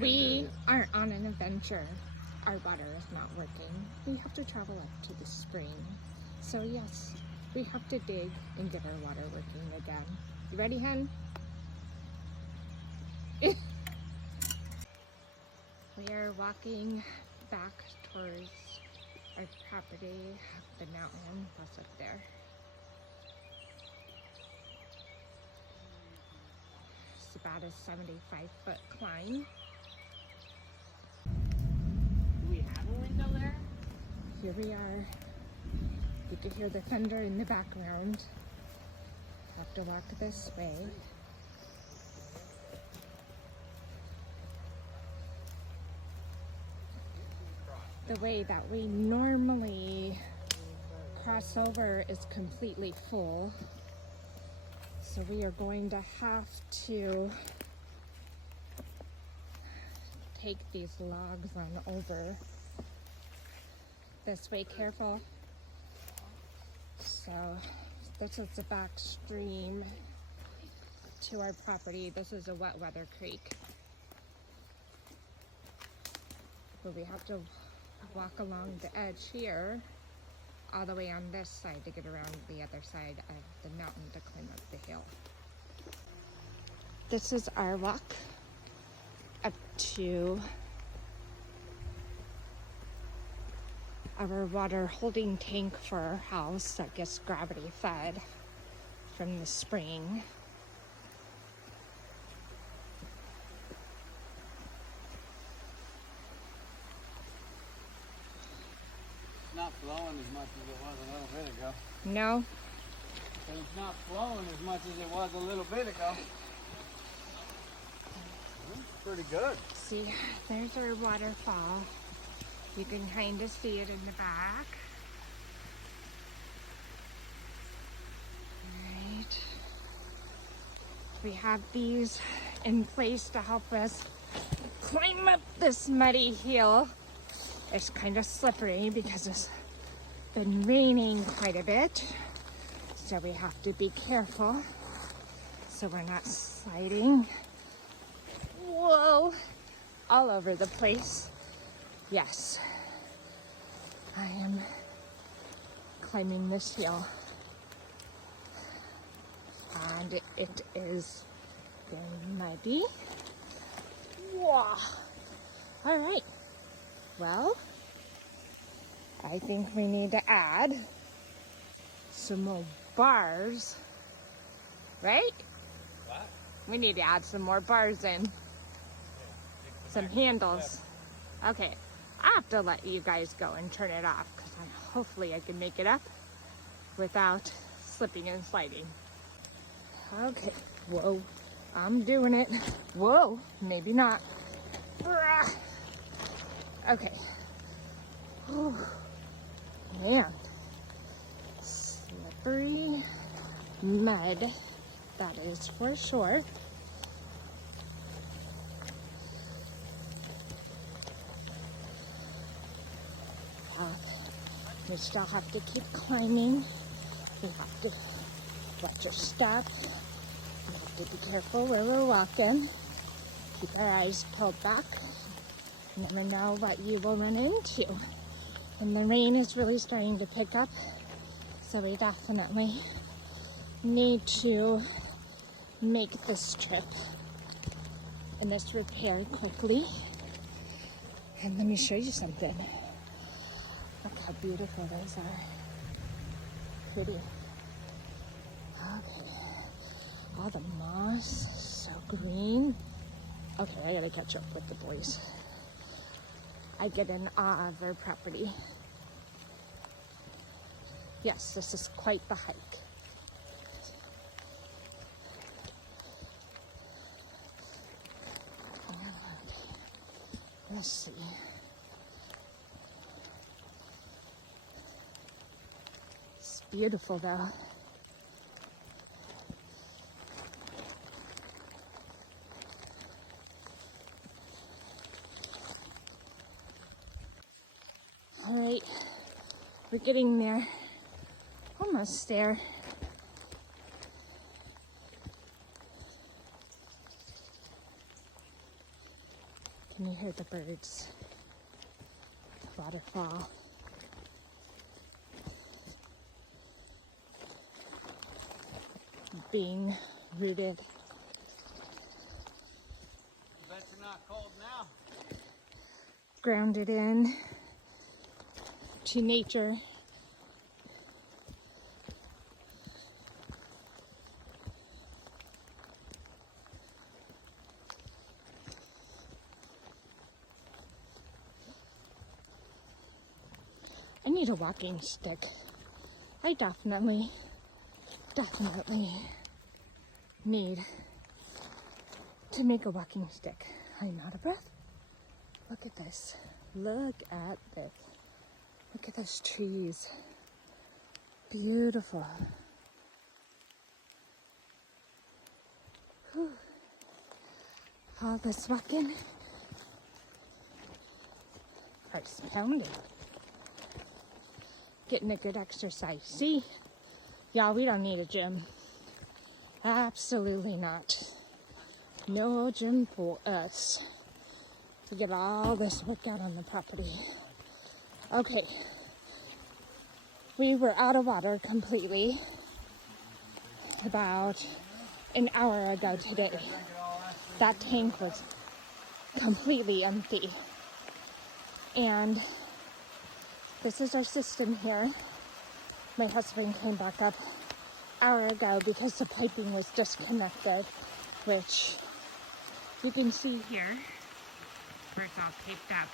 We are on an adventure. Our water is not working. We have to travel up to the spring. So yes, we have to dig and get our water working again. You ready, hen? We are walking back towards our property. The mountain was up there. It's about a 75-foot climb. Do we have a window there? Here we are. You can hear the thunder in the background. Have to walk this way. The way that we normally cross over is completely full. So we are going to have to take these logs on over. This way, careful. So this is the back stream to our property. This is a wet weather creek. But we have to walk along the edge here all the way on this side to get around the other side of the mountain to climb up the hill. This is our walk up to our water holding tank for our house that gets gravity fed from the spring. Not flowing as much as it was a little bit ago. No? And it's not flowing as much as it was a little bit ago. Pretty good. See, there's our waterfall. You can kind of see it in the back. Alright. We have these in place to help us climb up this muddy hill. It's kind of slippery because it's been raining quite a bit. So we have to be careful so we're not sliding. Whoa! All over the place. Yes, I am climbing this hill. And it is very muddy. Wow! All right. Well, I think we need to add some more bars, right? What? We need to add some more bars in. Some handles. Okay, I have to let you guys go and turn it off because hopefully I can make it up without slipping and sliding. Okay, whoa, I'm doing it. Whoa, maybe not. Okay. Whew. Man, slippery mud, that is for sure. We still have to keep climbing. We have to watch our step. We have to be careful where we're walking. Keep our eyes pulled back. You never know what you will run into. And the rain is really starting to pick up. So we definitely need to make this trip and this repair quickly. And let me show you something. Look how beautiful those are. Pretty. Okay. All the moss, so green. Okay, I gotta catch up with the boys. I get in awe of their property. Yes, this is quite the hike. Let's see. It's beautiful though. All right, we're getting there. Almost there. Can you hear the birds? The waterfall. Being rooted. Bet you're not cold now. Grounded in to nature. I need a walking stick. I definitely need to make a walking stick. I'm out of breath. Look at this. Look at this. Look at those trees. Beautiful. Whew. All this walking. Heart's pounding. Getting a good exercise. See? Y'all, we don't need a gym. Absolutely not. No gym for us. To get all this workout on the property. Okay. We were out of water completely about an hour ago today. That tank was completely empty. And this is our system here. My husband came back up an hour ago because the piping was disconnected, which you can see here where it's all taped up.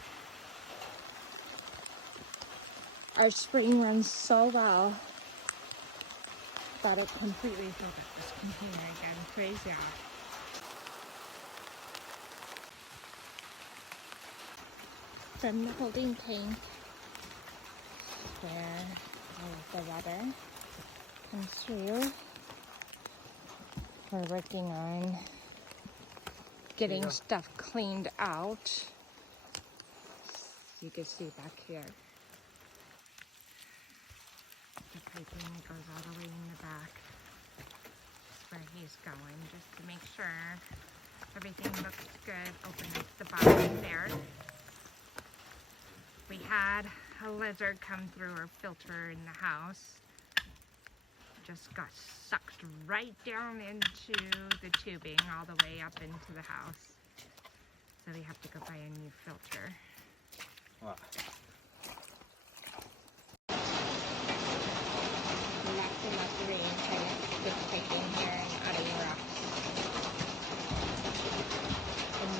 Our spring runs so well that it completely filled up this container again. Praise God. From the holding tank where all of the water comes through, we're working on getting stuff cleaned out. You can see back here. The piping that goes all the way in the back. That's where he's going, just to make sure everything looks good. Open up the bottom there. We had a lizard come through our filter in the house. Just got sucked right down into the tubing all the way up into the house. So we have to go buy a new filter. What? Maxima 3 trying to get piping here and out of Europe. And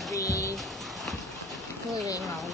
re-gluing all